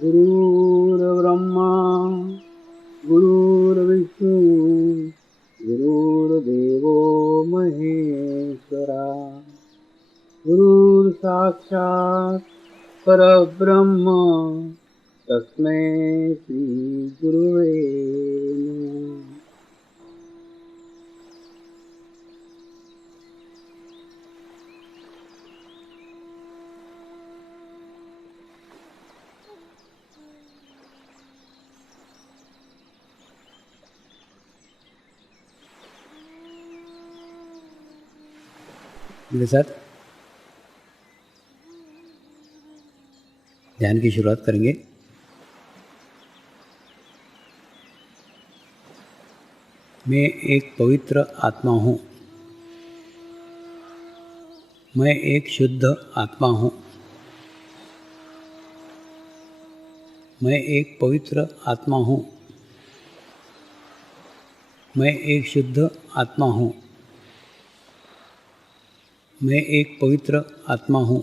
गुरुर्ब्रह्मा गुरुर्विष्णु गुरुर्देवो महेश्वरा गुरुर्साक्षात् परब्रह्म तस्मै श्री गुरुवे नमः। मेरे साथ ध्यान की शुरुआत करेंगे। मैं एक पवित्र आत्मा हूँ। मैं एक शुद्ध आत्मा हूँ। मैं एक पवित्र आत्मा हूँ। मैं एक शुद्ध आत्मा हूँ। मैं एक पवित्र आत्मा हूँ।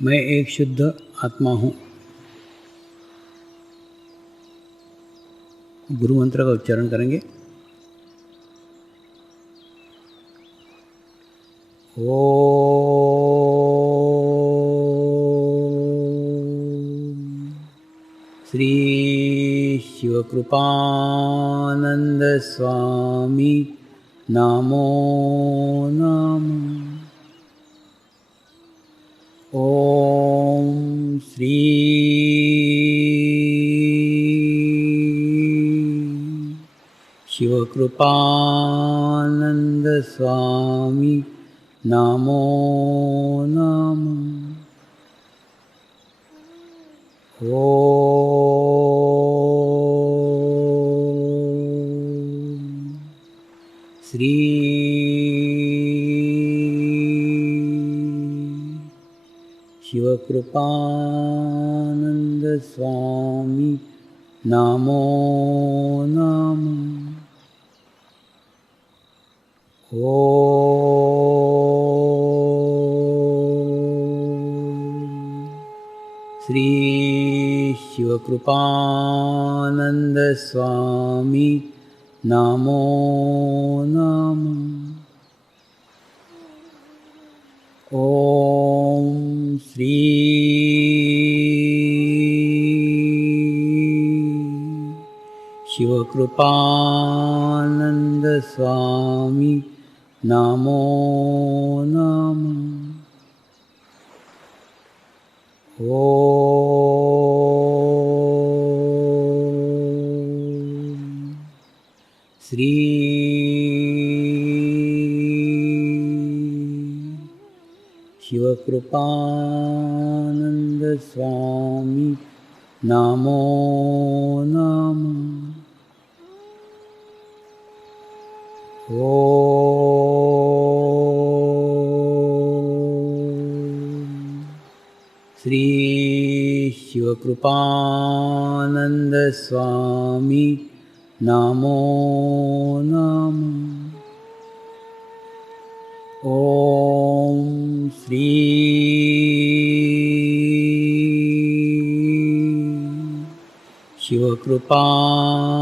मैं एक शुद्ध आत्मा हूँ। गुरु मंत्र का उच्चारण करेंगे। ओम श्री शिवकृपानंद स्वामी नमो नमः। ओम श्री शिवकृपानंद स्वामी नमो नमः। ओम श्री शिवकृपानंद स्वामी नमो नमः। ओम श्री शिवकृपानंद स्वामी नमो नमः। ओम श्री शिवकृपानंद स्वामी नमो नमः। ओम श्री शिवकृपानंद स्वामी नमो नमः। ओम श्री शिवकृपानंद स्वामी नमो नमः। ओम श्री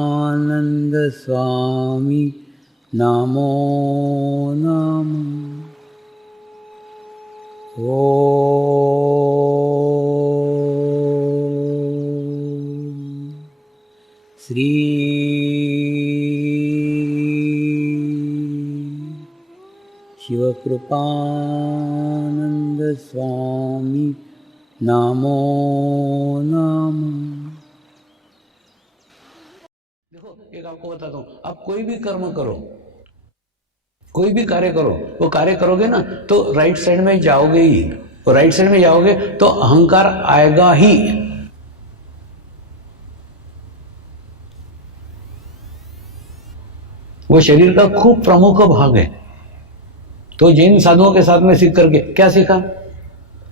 शिवकृपानंद स्वामी नमो नमः। ओम श्री शिवकृपानंद स्वामी नमो नमः। देखो, एक आपको बताता हूं, आप कोई भी कर्म करो, कोई भी कार्य करो, वो कार्य करोगे ना तो राइट साइड में जाओगे ही। तो राइट साइड में जाओगे तो अहंकार आएगा ही। वो शरीर का खूब प्रमुख भाग है। तो जैन साधुओं के साथ में सीख करके क्या सीखा?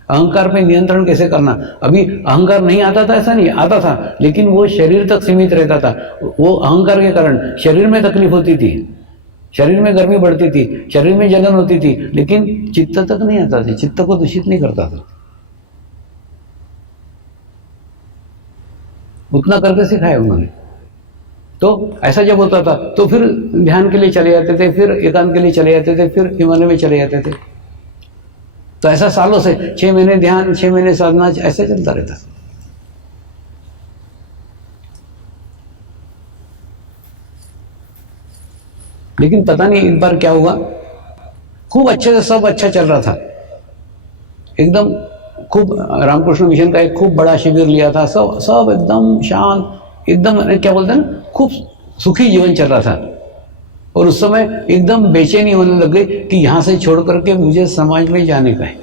अहंकार पे नियंत्रण कैसे करना। अभी अहंकार नहीं आता था ऐसा नहीं, आता था, लेकिन वो शरीर तक सीमित रहता था। वो अहंकार के कारण शरीर में तकलीफ होती थी, शरीर में गर्मी बढ़ती थी, शरीर में जलन होती थी, लेकिन चित्त तक नहीं आता था, चित्त को दूषित नहीं करता था। उतना करके सिखाया उन्होंने। तो ऐसा जब होता था तो फिर ध्यान के लिए चले जाते थे, फिर एकांत के लिए चले जाते थे, फिर हिमालय में चले जाते थे। तो ऐसा सालों से 6 महीने ध्यान, 6 महीने साधना, ऐसे चलता रहता। लेकिन पता नहीं एक बार क्या हुआ, खूब अच्छे से सब अच्छा चल रहा था एकदम। खूब रामकृष्ण मिशन का एक खूब बड़ा शिविर लिया था, सब एकदम शांत, एकदम क्या बोलते हैं ना, खूब सुखी जीवन चल रहा था। और उस समय एकदम बेचैनी होने लग गई कि यहां से छोड़ करके मुझे समाज में जाने का है।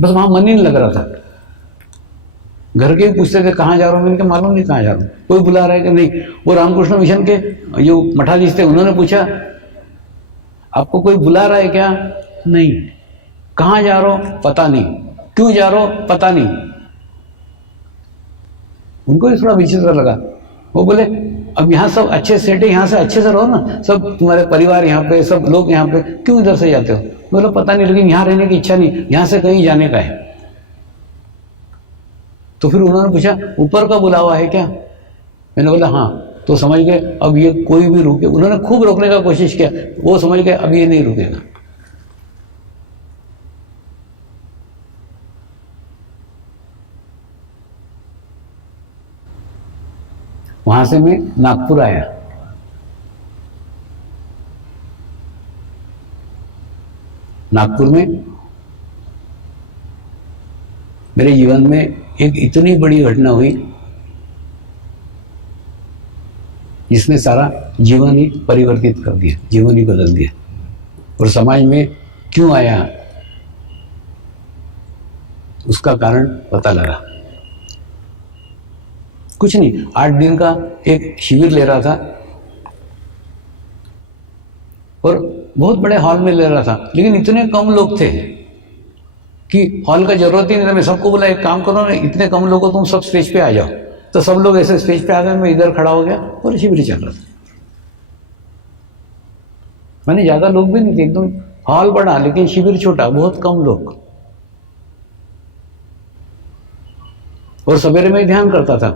बस वहां मन ही नहीं लग रहा था। घर के पूछते थे कहाँ जा रहा हूं, मैंने कहा मालूम नहीं कहाँ जा रहा हूं, कोई बुला रहा है कि नहीं। वो रामकृष्ण मिशन के जो मठाधीश थे उन्होंने पूछा आपको कोई बुला रहा है क्या? नहीं। कहाँ जा रहा हो? पता नहीं। क्यों जा रहा हो? पता नहीं। उनको भी थोड़ा विचित्र लगा। वो बोले अब यहाँ सब अच्छे सेट है, यहाँ से अच्छे से रहो ना, सब तुम्हारे परिवार यहाँ पे, सब लोग यहाँ पे, क्यों इधर से जाते हो? बोले पता नहीं, लेकिन यहाँ रहने की इच्छा नहीं, यहाँ से कहीं जाने का है। तो फिर उन्होंने पूछा ऊपर का बुलावा है क्या? मैंने बोला हाँ। तो समझ गए अब ये कोई भी रुके। उन्होंने खूब रोकने का कोशिश किया, वो समझ गए अब ये नहीं रुकेगा। वहां से मैं नागपुर आया। नागपुर में मेरे जीवन में एक इतनी बड़ी घटना हुई जिसने सारा जीवन ही परिवर्तित कर दिया, जीवन ही बदल दिया। और समाज में क्यों आया उसका कारण पता लगा। कुछ नहीं, 8 दिन का एक शिविर ले रहा था और बहुत बड़े हॉल में ले रहा था, लेकिन इतने कम लोग थे कि हॉल का जरूरत ही नहीं था। मैं सबको बोला एक काम करो ना, इतने कम लोगों तुम सब स्टेज पे आ जाओ। तो सब लोग ऐसे स्टेज पे आ गए, मैं इधर खड़ा हो गया और शिविर चल रहा था। मैंने ज्यादा लोग भी नहीं थे, एकदम हॉल बड़ा लेकिन शिविर छोटा, बहुत कम लोग। और सवेरे में ध्यान करता था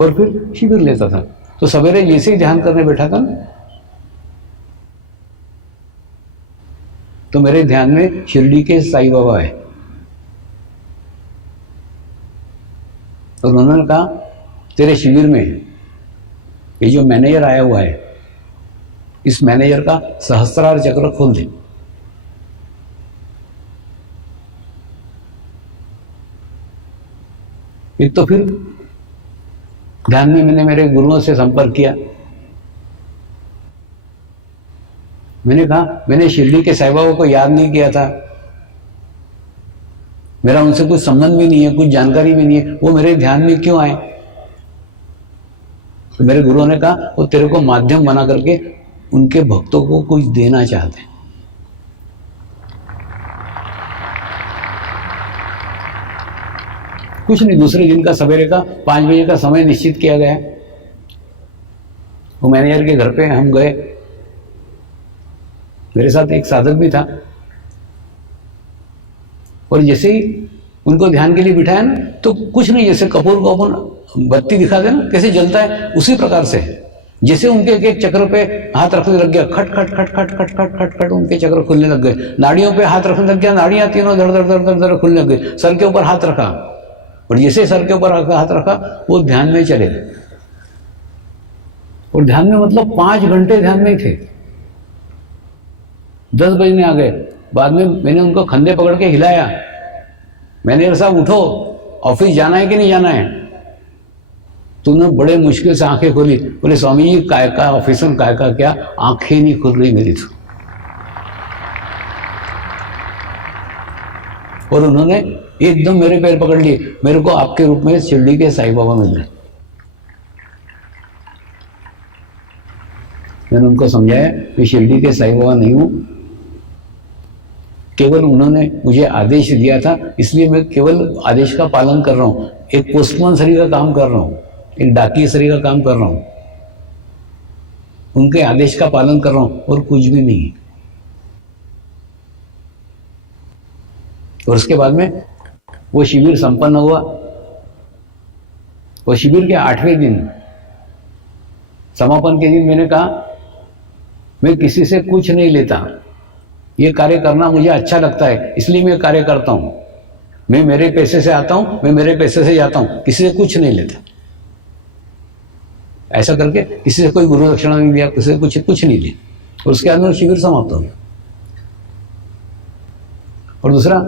और फिर शिविर लेता था। तो सवेरे जैसे ही ध्यान करने बैठा था तो मेरे ध्यान में शिरडी के साईं बाबा है। और उन्होंने कहा तेरे शिविर में ये जो मैनेजर आया हुआ है, इस मैनेजर का सहस्त्रार चक्र खोल दे। एक तो फिर ध्यान में मैंने मेरे गुरुओं से संपर्क किया। मैंने कहा मैंने शिरडी के साईं बाबा को याद नहीं किया था, मेरा उनसे कुछ संबंध भी नहीं है, कुछ जानकारी भी नहीं है, वो मेरे ध्यान में क्यों आए? तो मेरे गुरुओं ने कहा वो तेरे को माध्यम बना करके उनके भक्तों को कुछ देना चाहते हैं। कुछ नहीं, दूसरे दिन का सवेरे का 5 बजे का समय निश्चित किया गया। वो मैनेजर के घर पे हम गए, मेरे साथ एक साधक भी था। और जैसे ही उनको ध्यान के लिए बिठाया ना, तो कुछ नहीं, जैसे कपूर को अपन बत्ती दिखा दे ना कैसे जलता है, उसी प्रकार से जैसे उनके एक चक्र पे हाथ रखने लग गया, खट खट खट खट खट खट खट खट उनके चक्र खुलने लग गए। नाड़ियों पे हाथ रखने लग गया, नाड़ियां तीनों धड़ धड़ धड़ धड़ धड़ खुलने लग गई। सर के ऊपर हाथ रखा और जैसे सर के ऊपर हाथ रखा वो ध्यान में चले गए। और ध्यान में मतलब 5 घंटे ध्यान में थे। 10 बजने आ गए। बाद में मैंने उनको कंधे पकड़ के हिलाया, मैनेजर साहब उठो, ऑफिस जाना है कि नहीं जाना है? तो उन्होंने बड़े मुश्किल से आंखें खोली, बोले स्वामी जी काय का ऑफिस में काय का क्या, आंखें नहीं खुल रही मेरी तो। और उन्होंने एकदम मेरे पैर पकड़ लिए, मेरे को आपके रूप में शिरडी के साईं बाबा मिल गए। मैंने उनको समझाया मैं शिरडी के साईं बाबा नहीं हूं, केवल उन्होंने मुझे आदेश दिया था, इसलिए मैं केवल आदेश का पालन कर रहा हूं। एक पोस्टमैन सरी का काम कर रहा हूं, एक डाकिया सरी का काम कर रहा हूं, उनके आदेश का पालन कर रहा हूं और कुछ भी नहीं। और उसके बाद में वो शिविर संपन्न हुआ वो शिविर के 8वें दिन, समापन के दिन मैंने कहा मैं किसी से कुछ नहीं लेता, ये कार्य करना मुझे अच्छा लगता है इसलिए मैं कार्य करता हूं। मैं मेरे पैसे से आता हूं, मैं मेरे पैसे से जाता हूं, किसी से कुछ नहीं लेता। ऐसा करके किसी से कोई गुरु दक्षिणा नहीं दिया, किसी से कुछ नहीं लिया, और उसके बाद में शिविर समाप्त हो गया। और दूसरा,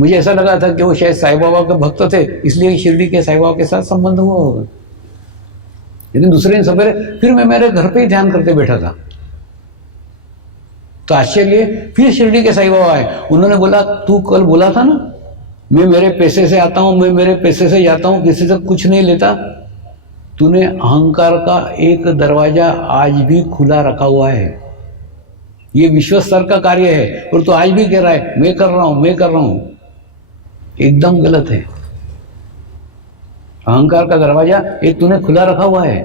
मुझे ऐसा लगा था कि वो शायद साईं बाबा के भक्त थे, इसलिए शिरडी के साईं बाबा के साथ संबंध हुआ होगा। लेकिन दूसरे दिन सवेरे फिर मैं मेरे घर पे ही ध्यान करते बैठा था, तो आश्चर्य, फिर शिरडी के साईं बाबा आए। उन्होंने बोला तू कल बोला था ना मैं मेरे पैसे से आता हूं, मैं मेरे पैसे से जाता हूं, किसी से कुछ नहीं लेता। तूने अहंकार का एक दरवाजा आज भी खुला रखा हुआ है। ये विश्व स्तर का कार्य है और तो आज भी कह रहा है मैं कर रहा हूं, मैं कर रहा हूं। एकदम गलत है। अहंकार का दरवाजा एक तूने खुला रखा हुआ है।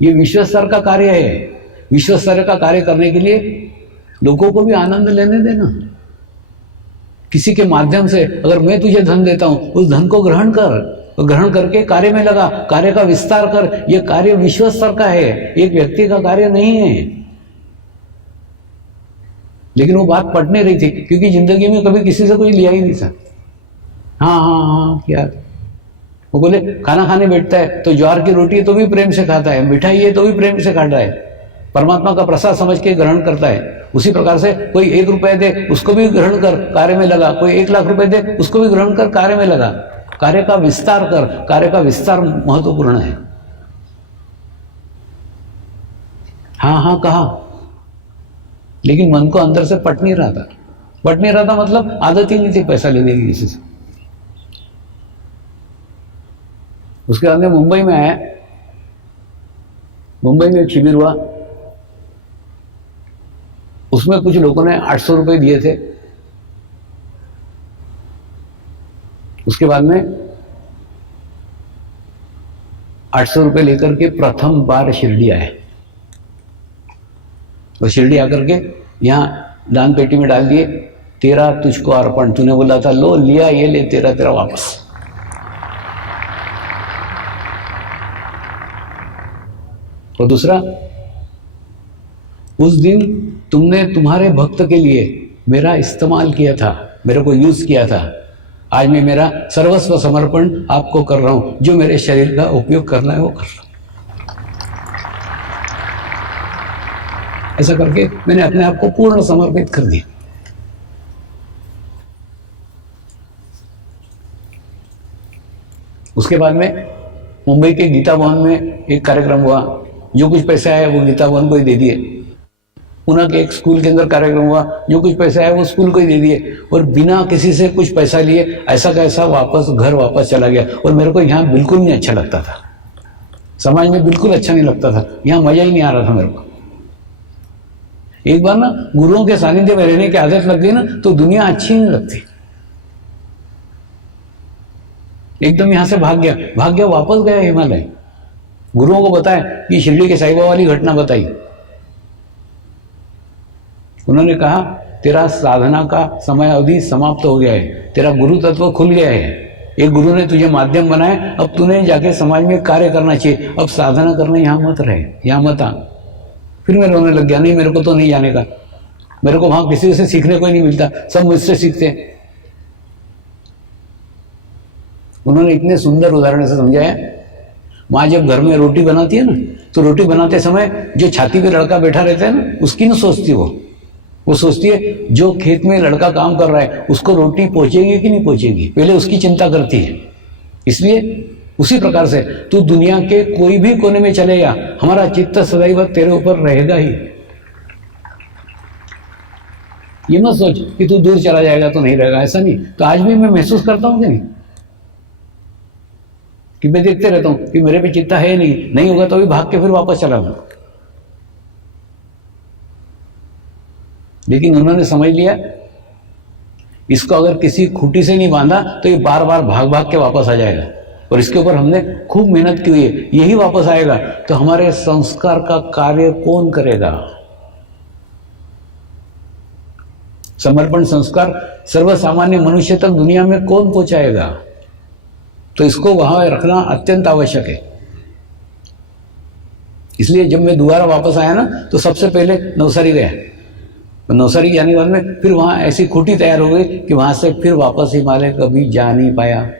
ये विश्व स्तर का कार्य है। विश्व स्तर का कार्य करने के लिए लोगों को भी आनंद लेने देना। किसी के माध्यम से अगर मैं तुझे धन देता हूं, उस धन को ग्रहण कर, ग्रहण करके कार्य में लगा, कार्य का विस्तार कर। यह कार्य विश्व स्तर का है, एक व्यक्ति का कार्य नहीं है। लेकिन वो बात पट नहीं रही थी, क्योंकि जिंदगी में कभी किसी से कुछ लिया ही नहीं था। हाँ क्या, वो बोले खाना खाने बैठता है तो ज्वार की रोटी है तो भी प्रेम से खाता है, मिठाई है तो भी प्रेम से खाता है, परमात्मा का प्रसाद समझ के ग्रहण करता है। उसी प्रकार से कोई 1 रुपया दे उसको भी ग्रहण कर, कार्य में लगा। कोई 1 लाख रुपए दे उसको भी ग्रहण कर, कार्य में लगा। कार्य का विस्तार कर। कार्य का विस्तार महत्वपूर्ण है। हाँ कहा, लेकिन मन को अंदर से पट नहीं रहा था। पट नहीं रहा था मतलब आदत ही नहीं थी पैसा लेने की किसी से। उसके बाद में मुंबई में आया। मुंबई में एक शिविर हुआ, उसमें कुछ लोगों ने 800 रुपए दिए थे। उसके बाद में 800 रुपए लेकर के प्रथम बार शिरडी आए, और शिरडी आकर के यहां दान पेटी में डाल दिए, तेरा तुझको अर्पण। तूने बोला था लो, लिया, ये ले, तेरा वापस। और दूसरा, उस दिन तुमने तुम्हारे भक्त के लिए मेरा इस्तेमाल किया था, मेरे को यूज किया था। आज मैं मेरा सर्वस्व समर्पण आपको कर रहा हूं, जो मेरे शरीर का उपयोग करना है वो कर रहा हूं। ऐसा करके मैंने अपने आप को पूर्ण समर्पित कर दिया। उसके बाद में मुंबई के गीता भवन में एक कार्यक्रम हुआ। जो कुछ पैसे आए वो गीता भवन को ही दे दिए। पुणे के एक स्कूल के अंदर कार्यक्रम हुआ, जो कुछ पैसे आए वो स्कूल को ही दे दिए, और बिना किसी से कुछ पैसा लिए ऐसा कैसा वापस घर वापस चला गया। और मेरे को यहाँ बिल्कुल नहीं अच्छा लगता था, समाज में बिल्कुल अच्छा नहीं लगता था, यहाँ मजा ही नहीं आ रहा था मेरे को। एक बार ना गुरुओं के सानिध्य में रहने की आदत लग गई ना, तो दुनिया अच्छी नहीं लगती। एकदम यहां से भाग गया, वापस गया हिमालय। गुरुओं को बताया कि शिरडी के साईं बाबा वाली घटना बताई। उन्होंने कहा तेरा साधना का समय अवधि समाप्त हो गया है, तेरा गुरु तत्व खुल गया है। एक गुरु ने तुझे माध्यम बनाया, अब तूने जाके समाज में कार्य करना चाहिए। अब साधना करने यहाँ मत रहे, यहाँ मत आ। फिर मैं रोने लग गया, नहीं मेरे को तो नहीं जाने का, मेरे को वहां किसी से सीखने को ही नहीं मिलता, सब मुझसे सीखते। उन्होंने इतने सुंदर उदाहरण से समझाया। माँ जब घर में रोटी बनाती है ना, तो रोटी बनाते समय जो छाती पे लड़का बैठा रहता है ना, उसकी ना सोचती वो सोचती है जो खेत में लड़का काम कर रहा है उसको रोटी पहुंचेगी कि नहीं पहुंचेगी, पहले उसकी चिंता करती है। इसलिए उसी प्रकार से तू दुनिया के कोई भी कोने में चले जा, हमारा चित्त सदैव तेरे ऊपर रहेगा ही। ये मत सोच कि तू दूर चला जाएगा तो नहीं रहेगा, ऐसा नहीं। तो आज भी मैं महसूस करता हूं कि नहीं, कि मैं देखते रहता हूं कि मेरे पे चित्ता है नहीं होगा तो भी भाग के फिर वापस चला जाऊंगा। लेकिन उन्होंने समझ लिया इसको अगर किसी खूंटी से नहीं बांधा तो ये बार बार भाग के वापस आ जाएगा। और इसके ऊपर हमने खूब मेहनत की हुई है, यही वापस आएगा। तो हमारे संस्कार का कार्य कौन करेगा? समर्पण संस्कार सर्वसामान्य मनुष्य तक दुनिया में कौन पहुंचाएगा? तो इसको वहां रखना अत्यंत आवश्यक है। इसलिए जब मैं दोबारा वापस आया ना तो सबसे पहले नवसारी गया। नवसारी जाने के बाद में फिर वहां ऐसी खूंटी तैयार हो गई कि वहां से फिर वापस हिमालय कभी जा नहीं पाया।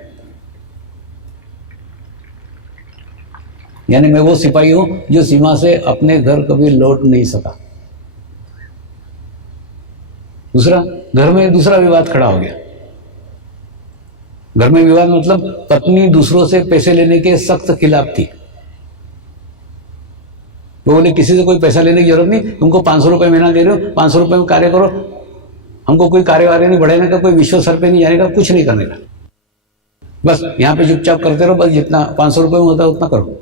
यानी मैं वो सिपाही हूं जो सीमा से अपने घर कभी लौट नहीं सका। दूसरा, घर में दूसरा विवाद खड़ा हो गया। घर में विवाद मतलब पत्नी दूसरों से पैसे लेने के सख्त खिलाफ थी। वो बोले किसी से कोई पैसा लेने की जरूरत नहीं, तुमको 500 रुपये महीना दे रहे हो, 500 रुपये में कार्य करो, हमको कोई कार्यवाही नहीं बढ़ाने का, कोई विश्व सर पे नहीं जाने का, कुछ नहीं करने का, बस यहाँ पे चुपचाप करते रहो, बस जितना 500 रुपये में होता है उतना करो।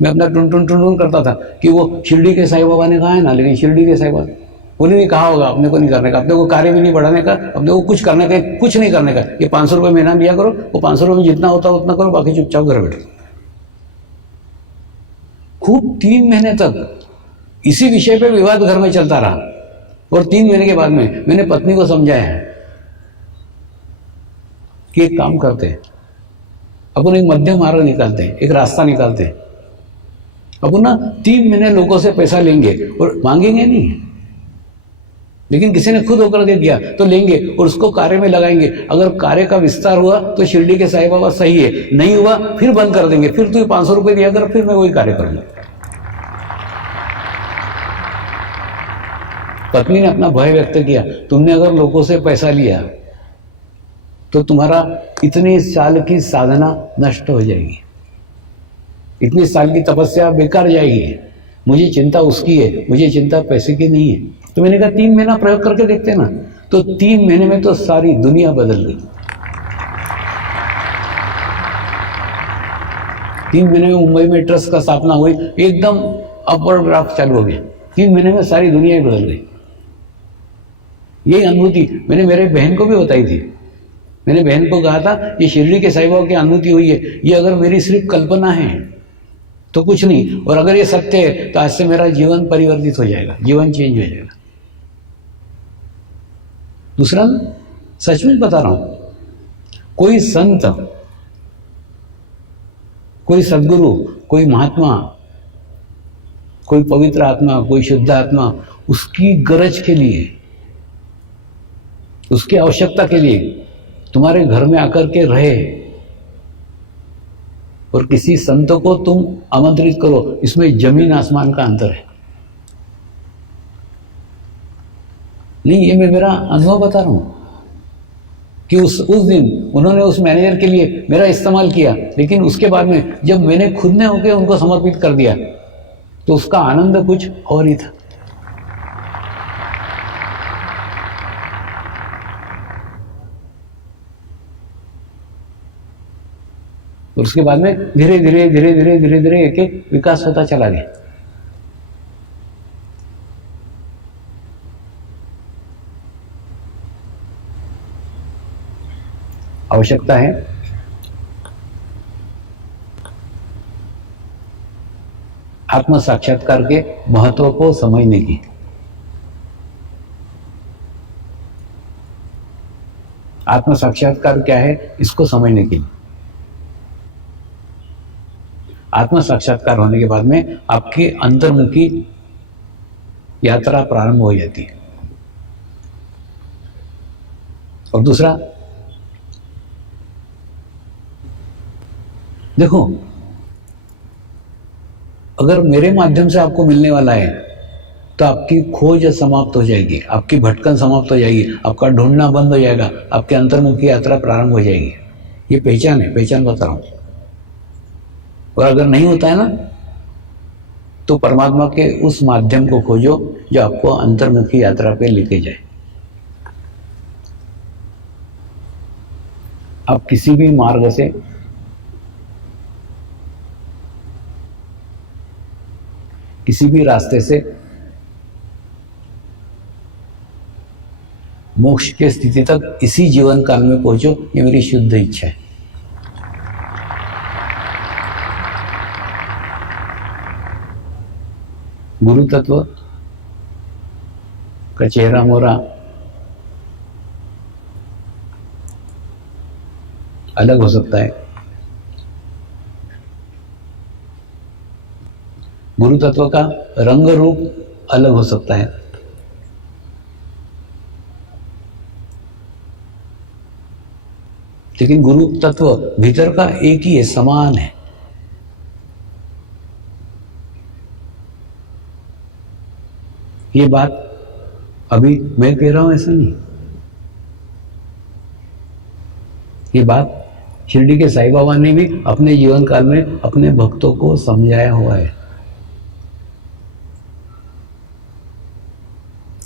मैं अपना टुन टुन टुन टुन करता था कि वो शिरडी के साईं बाबा ने कहा है ना, लेकिन शिरडी के साईं बाबा बोले नहीं कहा होगा, अपने को नहीं करने का, अपने को कार्य भी नहीं बढ़ाने का, अपने को कुछ करने का, कुछ नहीं करने का, ये 500 रुपये महीना दिया करो, वो 500 रुपये जितना होता है उतना करो, बाकी चुपचाप घर बैठो। खूब 3 महीने तक इसी विषय पे विवाद घर में चलता रहा। और 3 महीने के बाद में मैंने पत्नी को समझाया है कि एक काम करते हैं, अपन एक मध्यम मार्ग निकालते हैं, एक रास्ता निकालते हैं। अपन ना 3 महीने लोगों से पैसा लेंगे और मांगेंगे नहीं, लेकिन किसी ने खुद होकर के दिया तो लेंगे और उसको कार्य में लगाएंगे। अगर कार्य का विस्तार हुआ तो शिरडी के साईं बाबा सही है, नहीं हुआ फिर बंद कर देंगे, फिर तू 500 रुपये दिया कर, फिर मैं वही कार्य करूंगा। पत्नी ने अपना भय व्यक्त किया, तुमने अगर लोगों से पैसा लिया तो तुम्हारा इतने साल की साधना नष्ट हो जाएगी, इतनी साल की तपस्या बेकार जाएगी। मुझे चिंता उसकी है, मुझे चिंता पैसे की नहीं है। तो मैंने कहा 3 महीना प्रयोग करके देखते ना। तो 3 महीने में तो सारी दुनिया बदल गई। 3 महीने में मुंबई में ट्रस्ट का स्थापना हुई, एकदम अपवर्ड ग्राफ चालू हो गया। 3 महीने में सारी दुनिया ही बदल गई। यही अनुभूति मैंने मेरे बहन को भी बताई थी। मैंने बहन को कहा था ये शिरडी के साईं बाबा की अनुभूति हुई है, ये अगर मेरी सिर्फ कल्पना है तो कुछ नहीं, और अगर ये सत्य है तो आज से मेरा जीवन परिवर्तित हो जाएगा, जीवन चेंज हो जाएगा। दूसरा, सच में बता रहा हूं, कोई संत, कोई सद्गुरु, कोई महात्मा, कोई पवित्र आत्मा, कोई शुद्ध आत्मा उसकी गरज के लिए, उसकी आवश्यकता के लिए तुम्हारे घर में आकर के रहे और किसी संत को तुम आमंत्रित करो, इसमें जमीन आसमान का अंतर है। नहीं, ये मैं मेरा अनुभव बता रहा हूं कि उस दिन उन्होंने उस मैनेजर के लिए मेरा इस्तेमाल किया, लेकिन उसके बाद में जब मैंने खुद ने होकर उनको समर्पित कर दिया तो उसका आनंद कुछ और ही था। और उसके बाद में धीरे धीरे धीरे धीरे धीरे धीरे एक एक विकास होता चला गया। आवश्यकता है आत्म साक्षात्कार के महत्व को समझने की। आत्म साक्षात्कार क्या है इसको समझने की। आत्म साक्षात्कार होने के बाद में आपकी अंतर्मुखी यात्रा प्रारंभ हो जाती है। और दूसरा, देखो, अगर मेरे माध्यम से आपको मिलने वाला है तो आपकी खोज समाप्त हो जाएगी, आपकी भटकन समाप्त हो जाएगी, आपका ढूंढना बंद हो जाएगा, आपके अंतर्मुखी यात्रा प्रारंभ हो जाएगी। ये पहचान है, पहचान बता रहा हूं। और अगर नहीं होता है ना तो परमात्मा के उस माध्यम को खोजो जो आपको अंतर्मुखी यात्रा पे लेके जाए। आप किसी भी मार्ग से, किसी भी रास्ते से मोक्ष के स्थिति तक इसी जीवन काल में पहुंचो, ये मेरी शुद्ध इच्छा है। गुरु तत्व का चेहरा मोरा अलग हो सकता है, गुरु तत्व का रंग रूप अलग हो सकता है, लेकिन गुरु तत्व भीतर का एक ही है, समान है। ये बात अभी मैं कह रहा हूं ऐसा नहीं, ये बात शिरडी के साईं बाबा ने भी अपने जीवन काल में अपने भक्तों को समझाया हुआ है।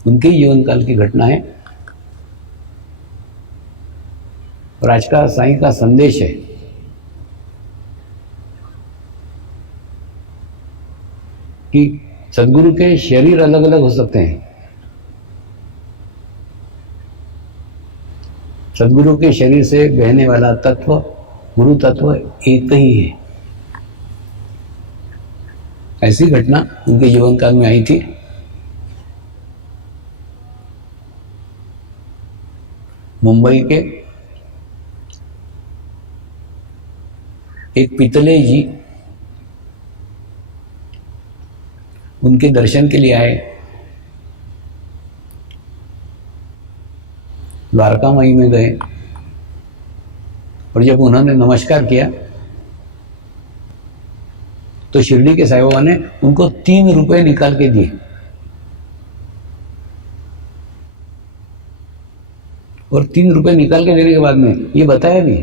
उनके जीवन काल की घटना है और आज का साईं का संदेश है कि सदगुरु के शरीर अलग अलग हो सकते हैं, सदगुरु के शरीर से बहने वाला तत्व गुरु तत्व एक ही है। ऐसी घटना उनके जीवन काल में आई थी। मुंबई के एक पितले जी उनके दर्शन के लिए आए। द्वारका माई में गए और जब उन्होंने नमस्कार किया तो शिरडी के साईं बाबा ने उनको 3 रुपए निकाल के दिए और 3 रुपए निकाल के देने के बाद में ये बताया भी,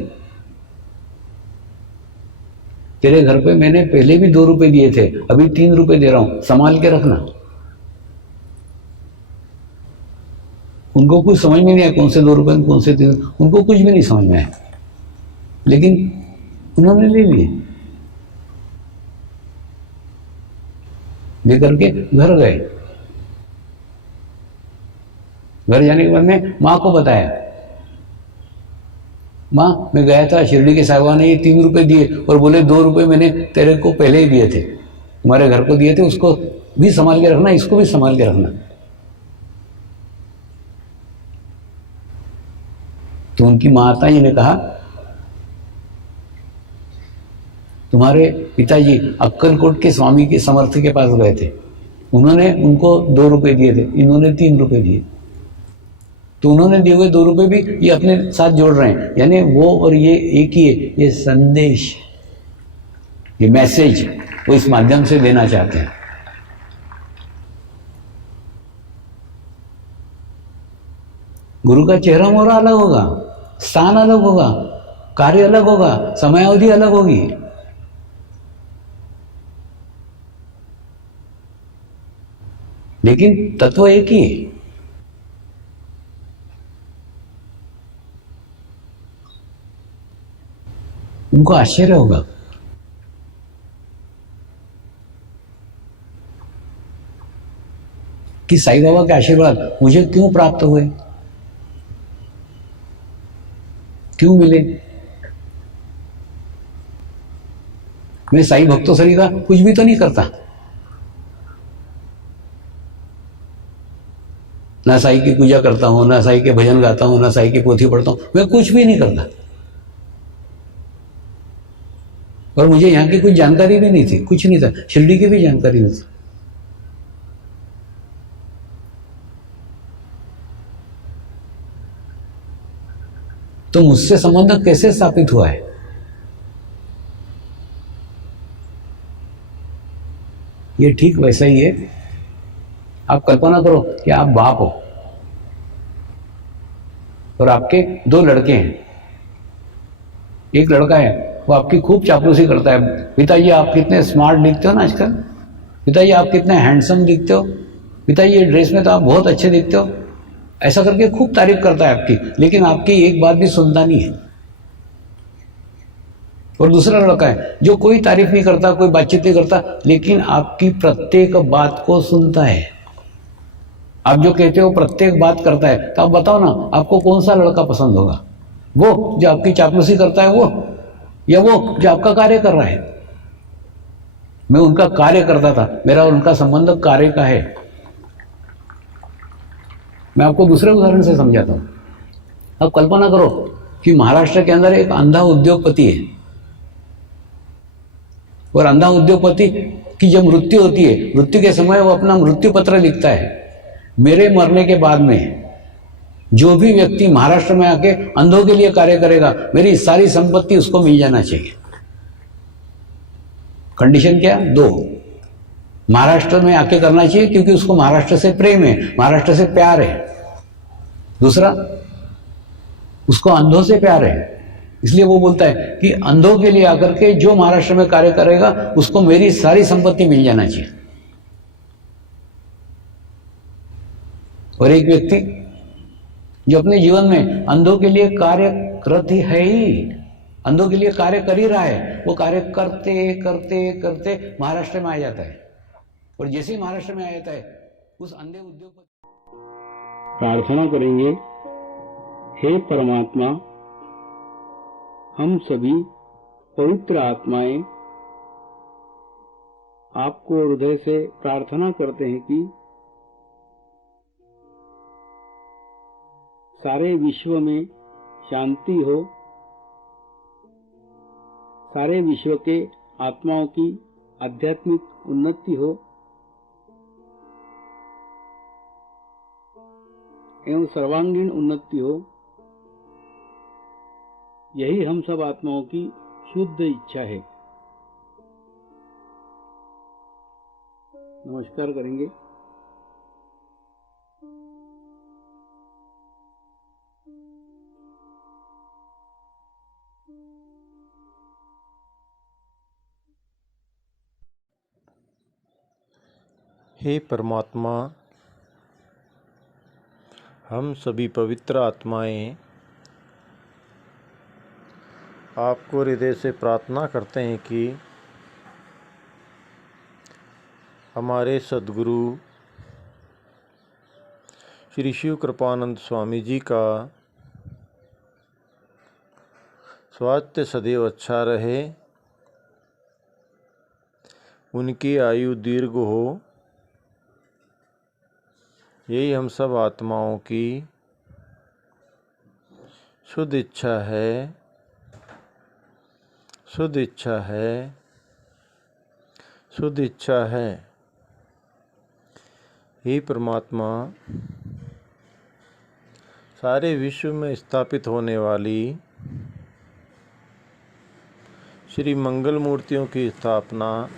तेरे घर पे मैंने पहले भी 2 रुपए दिए थे, अभी 3 रुपए दे रहा हूं, संभाल के रखना। उनको कुछ समझ में नहीं आया कौन से 2 रुपए कौन से 3, उनको कुछ भी नहीं समझ में आया, लेकिन उन्होंने ले लिए, लेकर के घर गए। घर जाने के बाद में माँ को बताया, माँ मैं गया था शिरडी के साईं बाबा ने ये 3 रुपए दिए और बोले 2 रुपए मैंने तेरे को पहले ही दिए थे, तुम्हारे घर को दिए थे, उसको भी संभाल के रखना, इसको भी संभाल के रखना। तो उनकी माता जी ने कहा, तुम्हारे पिताजी अक्कलकोट के स्वामी के समर्थ के पास गए थे, उन्होंने उनको 2 रुपए दिए थे, इन्होंने 3 रुपए दिए, तो उन्होंने दिए हुए 2 रुपए भी ये अपने साथ जोड़ रहे हैं, यानी वो और ये एक ही है। ये संदेश, ये मैसेज वो इस माध्यम से देना चाहते हैं। गुरु का चेहरा मोहरा अलग होगा, स्थान अलग होगा, कार्य अलग होगा, समयावधि अलग होगी, लेकिन तत्व एक ही है। उनको आश्चर्य होगा कि साईं बाबा के आशीर्वाद मुझे क्यों प्राप्त हुए, क्यों मिले। मैं साईं भक्तों सरी का कुछ भी तो नहीं करता, ना साईं की पूजा करता हूं, ना साईं के भजन गाता हूं, ना साईं की पोथी पढ़ता हूं, मैं कुछ भी नहीं करता और मुझे यहाँ की कुछ जानकारी भी नहीं थी, कुछ नहीं था, शिरडी की भी जानकारी नहीं थी। तो मुझसे संबंध कैसे स्थापित हुआ है? ये ठीक वैसा ही है। आप कल्पना करो कि आप बाप हो और आपके 2 लड़के हैं। एक लड़का है वो आपकी खूब चापलूसी करता है, पिताजी आप कितने स्मार्ट दिखते हो ना आजकल, पिताजी आप कितने हैंडसम दिखते हो, पिताजी ये ड्रेस में तो आप बहुत अच्छे दिखते हो, ऐसा करके खूब तारीफ करता है आपकी, लेकिन आपकी एक बात भी सुनता नहीं है। और दूसरा लड़का है जो कोई तारीफ नहीं करता, कोई बातचीत नहीं करता, लेकिन आपकी प्रत्येक बात को सुनता है। आप जो कहते हो प्रत्येक बात करता है। तो आप बताओ ना, आपको कौन सा लड़का पसंद होगा? वो जो आपकी चापलूसी करता है वो, या वो जो आपका कार्य कर रहा है? मैं उनका कार्य करता था, मेरा उनका संबंध कार्य का है। मैं आपको दूसरे उदाहरण से समझाता हूं। अब कल्पना करो कि महाराष्ट्र के अंदर एक अंधा उद्योगपति है, और अंधा उद्योगपति की जब मृत्यु होती है, मृत्यु के समय वो अपना मृत्यु पत्र लिखता है, मेरे मरने के बाद में जो भी व्यक्ति महाराष्ट्र में आके अंधों के लिए कार्य करेगा, मेरी सारी संपत्ति उसको मिल जाना चाहिए। कंडीशन क्या? 2, महाराष्ट्र में आके करना चाहिए क्योंकि उसको महाराष्ट्र से प्रेम है, महाराष्ट्र से प्यार है। दूसरा, उसको अंधों से प्यार है, इसलिए वो बोलता है कि अंधों के लिए आकर के जो महाराष्ट्र में कार्य करेगा उसको मेरी सारी संपत्ति मिल जाना चाहिए। और एक व्यक्ति जो अपने जीवन में अंधों के लिए कार्यरत ही है ही, अंधों के लिए कार्य कर ही रहा है, वो कार्य करते करते करते महाराष्ट्र में आ जाता है, और जैसे ही महाराष्ट्र में आ जाता है उस अंधे उद्योगपति प्रार्थना करेंगे। हे परमात्मा, हम सभी पवित्र आत्माएं आपको हृदय से प्रार्थना करते हैं कि सारे विश्व में शांति हो, सारे विश्व के आत्माओं की आध्यात्मिक उन्नति हो एवं सर्वांगीण उन्नति हो, यही हम सब आत्माओं की शुद्ध इच्छा है। नमस्कार करेंगे। हे परमात्मा, हम सभी पवित्र आत्माएं आपको हृदय से प्रार्थना करते हैं कि हमारे सद्गुरु श्री शिव कृपानंद स्वामी जी का स्वास्थ्य सदैव अच्छा रहे, उनकी आयु दीर्घ हो, यही हम सब आत्माओं की शुद्ध इच्छा है, शुद्ध इच्छा है, शुद्ध इच्छा है। हे परमात्मा, सारे विश्व में स्थापित होने वाली श्री मंगल मूर्तियों की स्थापना,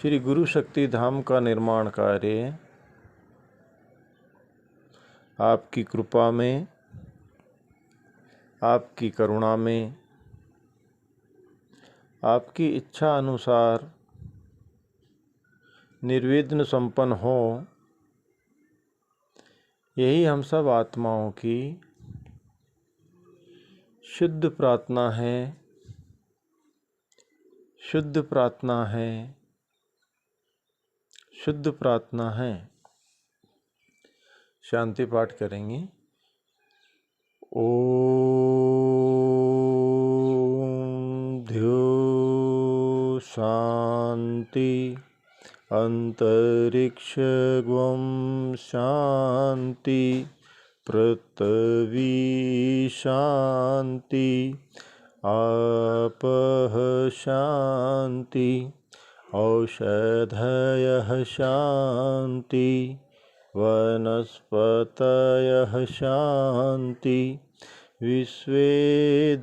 श्री गुरु शक्ति धाम का निर्माण कार्य आपकी कृपा में, आपकी करुणा में, आपकी इच्छा अनुसार निर्विघ्न संपन्न हो, यही हम सब आत्माओं की शुद्ध प्रार्थना है, शुद्ध प्रार्थना है, शुद्ध प्रार्थना है। शांति पाठ करेंगे। ओम ध्यो शांति अंतरिक्ष ग्वम शांति पृथ्वी शांति आपः शांति औषधयः शांति वनस्पतयः शांति विश्वे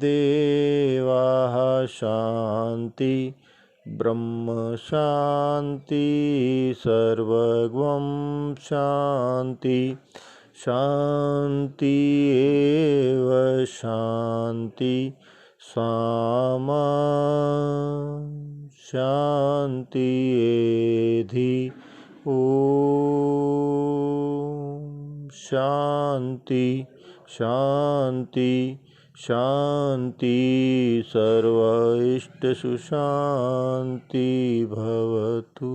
देवाः शांति ब्रह्म शांति सर्वगं शांति शांति एव शांति सामा शांति एधि ओम शांति शांति शांति सर्व इष्ट सुशांति भवतु।